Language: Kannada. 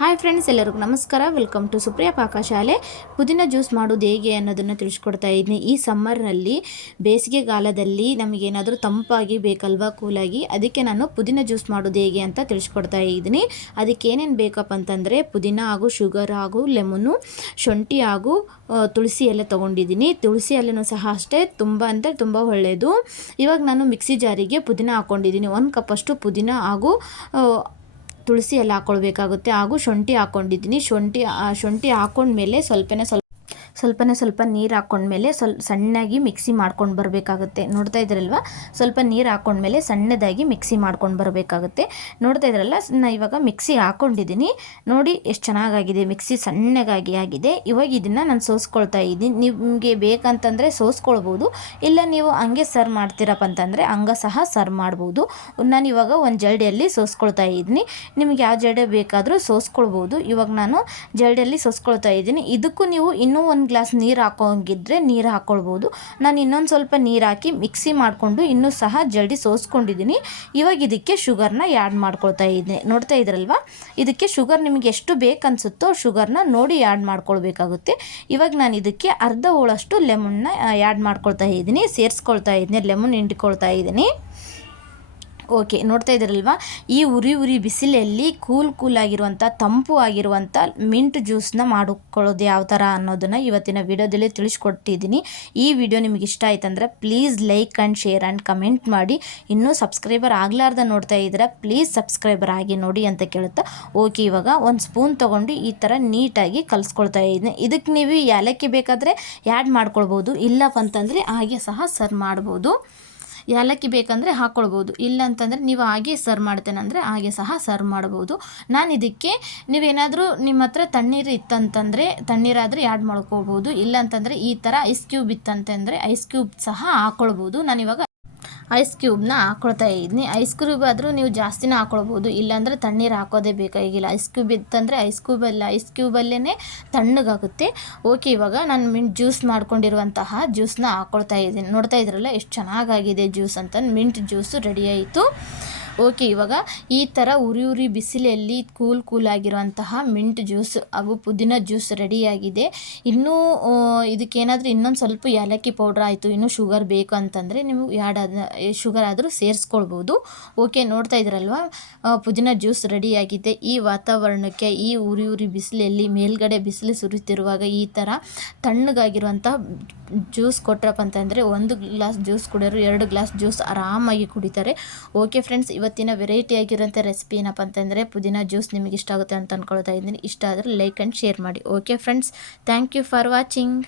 ಹಾಯ್ ಫ್ರೆಂಡ್ಸ್, ಎಲ್ಲರಿಗೂ ನಮಸ್ಕಾರ. ವೆಲ್ಕಮ್ ಟು ಸುಪ್ರಿಯಾ ಪಾಕಶಾಲೆ. ಪುದೀನ ಜ್ಯೂಸ್ ಮಾಡೋದು ಹೇಗೆ ಅನ್ನೋದನ್ನು ತಿಳಿಸ್ಕೊಡ್ತಾ ಇದ್ದೀನಿ. ಈ ಸಮ್ಮರ್ನಲ್ಲಿ, ಬೇಸಿಗೆಗಾಲದಲ್ಲಿ ನಮಗೇನಾದರೂ ತಂಪಾಗಿ ಬೇಕಲ್ವಾ, ಕೂಲಾಗಿ, ಅದಕ್ಕೆ ನಾನು ಪುದೀನ ಜ್ಯೂಸ್ ಮಾಡೋದು ಹೇಗೆ ಅಂತ ತಿಳಿಸ್ಕೊಡ್ತಾ ಇದ್ದೀನಿ. ಅದಕ್ಕೆ ಏನೇನು ಬೇಕಪ್ಪ ಅಂತಂದರೆ, ಪುದೀನ ಹಾಗೂ ಶುಗರ್ ಹಾಗೂ ಲೆಮನ್ನು, ಶುಂಠಿ ಹಾಗೂ ತುಳಸಿ ಎಲೆ ತೊಗೊಂಡಿದ್ದೀನಿ. ತುಳಸಿ ಎಲೆನೂ ಸಹ ಅಷ್ಟೇ, ತುಂಬ ಅಂದರೆ ತುಂಬ ಒಳ್ಳೆಯದು. ಇವಾಗ ನಾನು ಮಿಕ್ಸಿ ಜಾರಿಗೆ ಪುದೀನ ಹಾಕ್ಕೊಂಡಿದ್ದೀನಿ. 1 ಕಪ್ಪಷ್ಟು ಪುದೀನ ಹಾಗೂ ತುಳಸಿ ಎಲ್ಲ ಹಾಕ್ಕೊಳ್ಬೇಕಾಗುತ್ತೆ. ಹಾಗೂ ಶುಂಠಿ ಹಾಕ್ಕೊಂಡಿದ್ದೀನಿ. ಶುಂಠಿ ಹಾಕ್ಕೊಂಡ್ಮೇಲೆ ಸ್ವಲ್ಪ ನೀರು ಹಾಕ್ಕೊಂಡ್ಮೇಲೆ ಸಣ್ಣಗೆ ಮಿಕ್ಸಿ ಮಾಡ್ಕೊಂಡು ಬರಬೇಕಾಗುತ್ತೆ. ನೋಡ್ತಾ ಇದ್ರಲ್ವ, ಸ್ವಲ್ಪ ನೀರು ಹಾಕ್ಕೊಂಡ್ಮೇಲೆ ಸಣ್ಣದಾಗಿ ಮಿಕ್ಸಿ ಮಾಡ್ಕೊಂಡು ಬರಬೇಕಾಗುತ್ತೆ. ನೋಡ್ತಾ ಇದ್ರಲ್ಲ, ನಾನು ಇವಾಗ ಮಿಕ್ಸಿ ಹಾಕ್ಕೊಂಡಿದ್ದೀನಿ. ನೋಡಿ ಎಷ್ಟು ಚೆನ್ನಾಗಾಗಿದೆ, ಮಿಕ್ಸಿ ಸಣ್ಣಗಾಗಿ ಆಗಿದೆ. ಇವಾಗ ಇದನ್ನು ನಾನು ಸೋಸ್ಕೊಳ್ತಾ ಇದ್ದೀನಿ. ನಿಮಗೆ ಬೇಕಂತಂದರೆ ಸೋಸ್ಕೊಳ್ಬೋದು, ಇಲ್ಲ ನೀವು ಹಂಗೆ ಸರ್ವ್ ಮಾಡ್ತೀರಪ್ಪ ಅಂತಂದರೆ ಹಂಗೆ ಸಹ ಸರ್ವ್ ಮಾಡ್ಬೋದು. ನಾನು ಇವಾಗ ಒಂದು ಜರಡಿಯಲ್ಲಿ ಸೋಸ್ಕೊಳ್ತಾ ಇದ್ದೀನಿ. ನಿಮ್ಗೆ ಯಾವ ಜರಡಿ ಬೇಕಾದರೂ ಸೋಸ್ಕೊಳ್ಬೋದು. ಇವಾಗ ನಾನು ಜರಡಿಯಲ್ಲಿ ಸೋಸ್ಕೊಳ್ತಾ ಇದ್ದೀನಿ. ಇದಕ್ಕೂ ನೀವು ಇನ್ನೂ ಒಂದು ಗ್ಲಾಸ್ ನೀರು ಹಾಕೋಂಗಿದ್ರೆ ನೀರು ಹಾಕ್ಕೊಳ್ಬೋದು. ನಾನು ಇನ್ನೊಂದು ಸ್ವಲ್ಪ ನೀರು ಹಾಕಿ ಮಿಕ್ಸಿ ಮಾಡಿಕೊಂಡು ಇನ್ನೂ ಸಹ ಜಲ್ದಿ ಸೋಸ್ಕೊಂಡಿದ್ದೀನಿ. ಇವಾಗ ಇದಕ್ಕೆ ಶುಗರ್ನ ಆ್ಯಡ್ ಮಾಡ್ಕೊಳ್ತಾ ಇದ್ದೀನಿ. ನೋಡ್ತಾ ಇದ್ರಲ್ವ, ಇದಕ್ಕೆ ಶುಗರ್ ನಿಮಗೆ ಎಷ್ಟು ಬೇಕನ್ಸುತ್ತೋ ಶುಗರ್ನ ನೋಡಿ ಆ್ಯಡ್ ಮಾಡ್ಕೊಳ್ಬೇಕಾಗುತ್ತೆ. ಇವಾಗ ನಾನು ಇದಕ್ಕೆ ಅರ್ಧ ಹೋಳಷ್ಟು ಲೆಮನ್ನ ಆ್ಯಡ್ ಮಾಡ್ಕೊಳ್ತಾ ಇದ್ದೀನಿ, ಸೇರಿಸ್ಕೊಳ್ತಾ ಇದ್ದೀನಿ, ಲೆಮನ್ ಹಿಂಡ್ಕೊಳ್ತಾ ಇದ್ದೀನಿ. ಓಕೆ, ನೋಡ್ತಾ ಇದ್ದೀರಲ್ವ, ಈ ಉರಿ ಬಿಸಿಲಲ್ಲಿ ಕೂಲಾಗಿರುವಂಥ, ತಂಪು ಆಗಿರುವಂಥ ಮಿಂಟ್ ಜ್ಯೂಸನ್ನ ಮಾಡ್ಕೊಳ್ಳೋದು ಯಾವ ಥರ ಅನ್ನೋದನ್ನು ಇವತ್ತಿನ ವಿಡಿಯೋದಲ್ಲಿ ತಿಳಿಸ್ಕೊಟ್ಟಿದ್ದೀನಿ. ಈ ವಿಡಿಯೋ ನಿಮಗೆ ಇಷ್ಟ ಆಯ್ತಂದ್ರೆ please like and share and comment ಮಾಡಿ. ಇನ್ನೂ ಸಬ್ಸ್ಕ್ರೈಬರ್ ಆಗಲಾರ್ದ ನೋಡ್ತಾ ಇದ್ದೀರಾ, ಪ್ಲೀಸ್ ಸಬ್ಸ್ಕ್ರೈಬರ್ ಆಗಿ ನೋಡಿ ಅಂತ ಕೇಳುತ್ತಾ. ಓಕೆ, ಇವಾಗ ಒಂದು ಸ್ಪೂನ್ ತೊಗೊಂಡು ಈ ಥರ ನೀಟಾಗಿ ಕಲಿಸ್ಕೊಳ್ತಾ ಇದ್ದೀನಿ. ಇದಕ್ಕೆ ನೀವು ಏಲಕ್ಕಿ ಬೇಕಾದರೆ ಆ್ಯಡ್ ಮಾಡ್ಕೊಳ್ಬೋದು, ಇಲ್ಲಪ್ಪ ಅಂತಂದರೆ ಹಾಗೆ ಸಹ ಸರ್ವ್ ಮಾಡ್ಬೋದು. ಏಲಕ್ಕಿ ಬೇಕಂದರೆ ಹಾಕ್ಕೊಳ್ಬೋದು, ಇಲ್ಲ ಅಂತಂದರೆ ನೀವು ಹಾಗೆ ಸರ್ವ್ ಮಾಡ್ತೇನೆಂದರೆ ಹಾಗೆ ಸಹ ಸರ್ವ್ ಮಾಡ್ಬೋದು. ನಾನು ಇದಕ್ಕೆ ನೀವೇನಾದರೂ ನಿಮ್ಮ ಹತ್ರ ತಣ್ಣೀರು ಇತ್ತಂತಂದರೆ ತಣ್ಣೀರಾದರೆ ಆ್ಯಡ್ ಮಾಡ್ಕೊಳ್ಬೋದು, ಇಲ್ಲ ಅಂತಂದರೆ ಈ ಥರ ಐಸ್ ಕ್ಯೂಬ್ ಇತ್ತಂತಂದರೆ ಐಸ್ ಕ್ಯೂಬ್ ಸಹ ಹಾಕ್ಕೊಳ್ಬೋದು. ನಾನಿವಾಗ ಐಸ್ ಕ್ಯೂಬ್ನ ಹಾಕ್ಕೊಳ್ತಾ ಇದ್ದೀನಿ. ಐಸ್ ಕ್ಯೂಬ್ ಆದರೂ ನೀವು ಜಾಸ್ತಿನೇ ಹಾಕ್ಕೊಳ್ಬೋದು, ಇಲ್ಲಾಂದರೆ ತಣ್ಣೀರು ಹಾಕೋದೇ ಬೇಕಾಗಿಲ್ಲ. ಐಸ್ ಕ್ಯೂಬ್ ಇತ್ತಂದರೆ ಐಸ್ ಕ್ಯೂಬಲ್ಲೇ ತಣ್ಣಗಾಗುತ್ತೆ. ಓಕೆ, ಇವಾಗ ನಾನು ಮಿಂಟ್ ಜ್ಯೂಸ್ ಮಾಡ್ಕೊಂಡಿರುವಂತಹ ಜ್ಯೂಸನ್ನ ಹಾಕ್ಕೊಳ್ತಾ ಇದ್ದೀನಿ. ನೋಡ್ತಾ ಇದ್ರಲ್ಲ ಎಷ್ಟು ಚೆನ್ನಾಗಾಗಿದೆ ಜ್ಯೂಸ್ ಅಂತ. ಮಿಂಟ್ ಜ್ಯೂಸು ರೆಡಿ ಆಯಿತು. ಓಕೆ, ಇವಾಗ ಈ ಥರ ಉರಿ ಬಿಸಿಲಲ್ಲಿ ಕೂಲಾಗಿರುವಂತಹ ಮಿಂಟ್ ಜ್ಯೂಸ್ ಹಾಗೂ ಪುದೀನ ಜ್ಯೂಸ್ ರೆಡಿಯಾಗಿದೆ. ಇನ್ನೂ ಇದಕ್ಕೇನಾದರೂ ಇನ್ನೊಂದು ಸ್ವಲ್ಪ ಏಲಕ್ಕಿ ಪೌಡ್ರ್ ಆಯಿತು, ಇನ್ನೂ ಶುಗರ್ ಬೇಕು ಅಂತಂದರೆ ನೀವು ಶುಗರ್ ಆದರೂ ಸೇರಿಸ್ಕೊಳ್ಬೋದು. ಓಕೆ, ನೋಡ್ತಾ ಇದ್ರಲ್ವ, ಪುದೀನ ಜ್ಯೂಸ್ ರೆಡಿಯಾಗಿದೆ. ಈ ವಾತಾವರಣಕ್ಕೆ, ಈ ಉರಿ ಬಿಸಿಲಲ್ಲಿ ಮೇಲ್ಗಡೆ ಬಿಸಿಲು ಸುರಿತಿರುವಾಗ ಈ ಥರ ತಣ್ಣಗಾಗಿರುವಂಥ ಜ್ಯೂಸ್ ಕೊಟ್ರಪ್ಪ ಅಂತಂದರೆ 1 ಗ್ಲಾಸ್ ಜ್ಯೂಸ್ ಕುಡಿಯೋರು 2 ಗ್ಲಾಸ್ ಜ್ಯೂಸ್ ಆರಾಮಾಗಿ ಕುಡಿತಾರೆ. ಓಕೆ ಫ್ರೆಂಡ್ಸ್, ಇವತ್ತಿನ ವೆರೈಟಿ ಆಗಿರೋಂಥ ರೆಸಿಪಿ ಏನಪ್ಪ ಅಂತಂದರೆ ಪುದೀನ ಜ್ಯೂಸ್ ನಿಮಗೆ ಇಷ್ಟ ಆಗುತ್ತೆ ಅಂತ ಅಂದ್ಕೊಳ್ತಾ ಇದ್ದೀನಿ. ಇಷ್ಟ ಆದರೆ ಲೈಕ್ ಆ್ಯಂಡ್ ಶೇರ್ ಮಾಡಿ. Okay friends, thank you for watching.